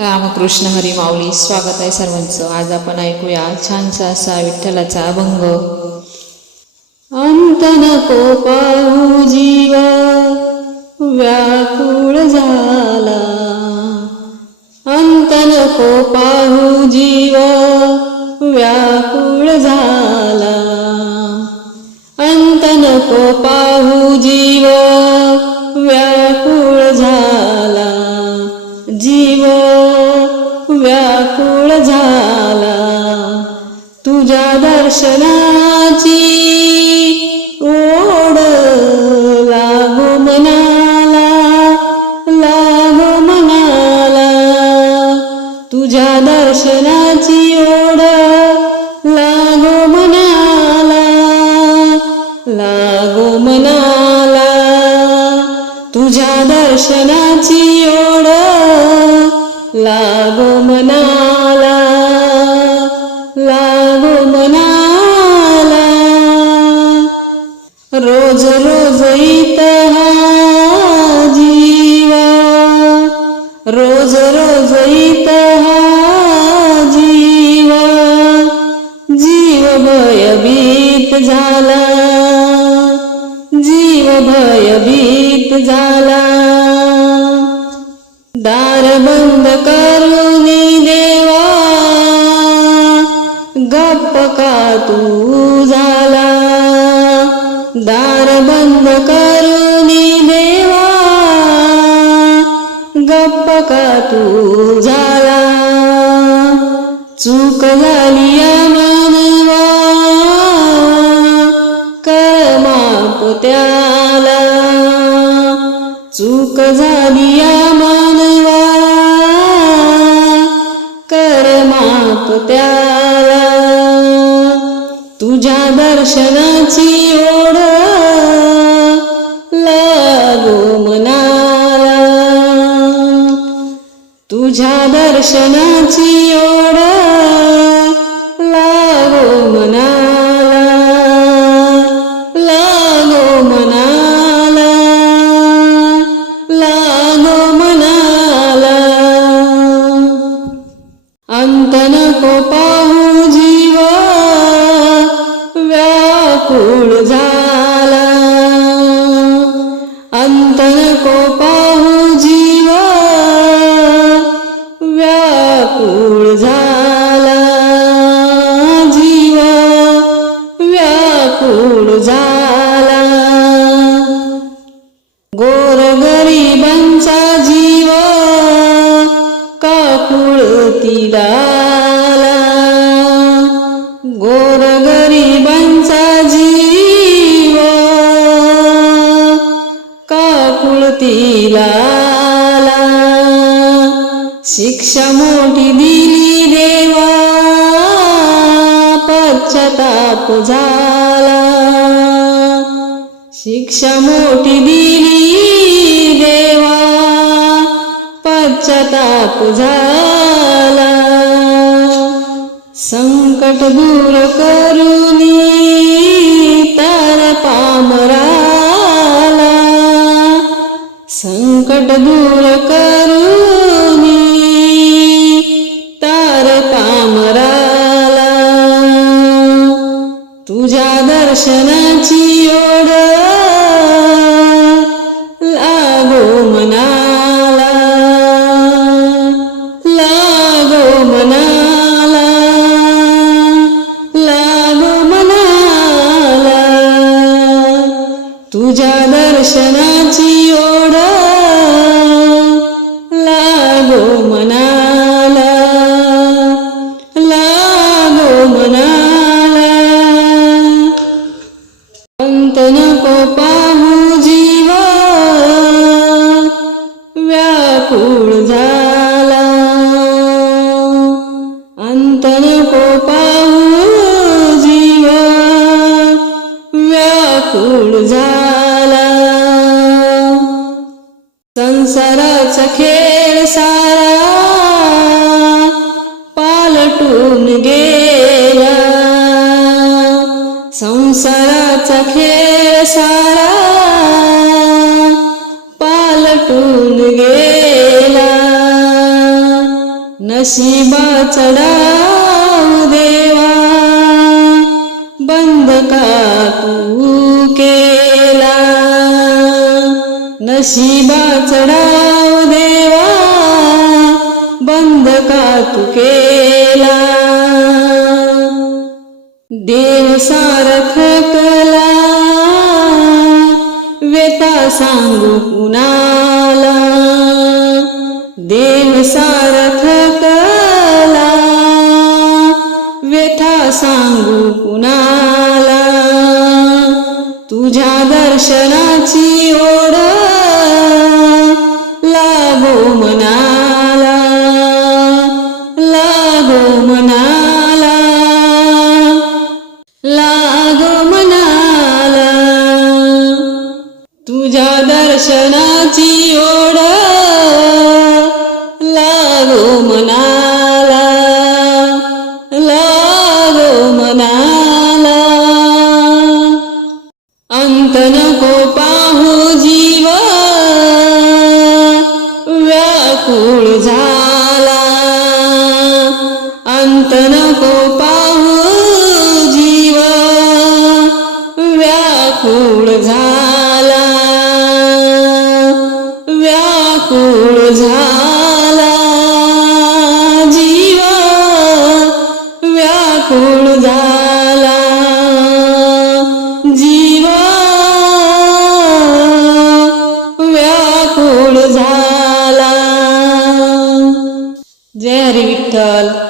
रामकृष्ण हरी माऊली स्वागत आहे सर्वांचं. आज आपण ऐकूया छानसा असा विठ्ठलाचा अभंग. अंत नको पाहू जीव व्याकुळ झाला. अंत नको पाहू जीव व्याकुळ झाला. अंत नको पाहू जीव व्याकुळ झाला. तुझ्या दर्शनाची ओढ लागो मनाला लागो मनाला तुझ्या दर्शनाची ओढ लागो मनाला लागो मनाला तुझ्या दर्शनाची ओढ लागो मनाला लागो मनाला. रोज रोज हा जीवा रोज रोज हा जीवा. जीव भयभीत झाला जीव भयभीत झाला. बंद करून देवा गप्प का तू झाला? दार बंद करुनी देवा गप्प का तू झाला? चूक झाली या मानवा कर त्याला. चूक झाली या त्याला. तुझ्या दर्शनाची ओढ लागो मनाला. तुझ्या दर्शनाची ओढ लागो मनाला. अंत काकुळतीला शिक्षा मोठी दिली देवा पश्चाताप झाला. शिक्षा मोठी दिली देवा पश्चाताप झाला. संकट दूर करुनी तर पामरा संकट दूर करूनी तार पामराला तुझ्या दर्शनाची ओढ झाला. संसाराचा खेळ सारा पालटून गेला. संसाराचा खेळ सारा पालटून गेला. नशिबा चढाऊ देवा बंद का नशिबा चढाव देवा बंद का तू केला? देव सारथ कला वेता सांगू पुन्हा व्याकुळ झाला. व्याकुळ झाला. जीव व्याकुळ झाला. जीव व्याकुळ झाला. जय हरी विठ्ठल.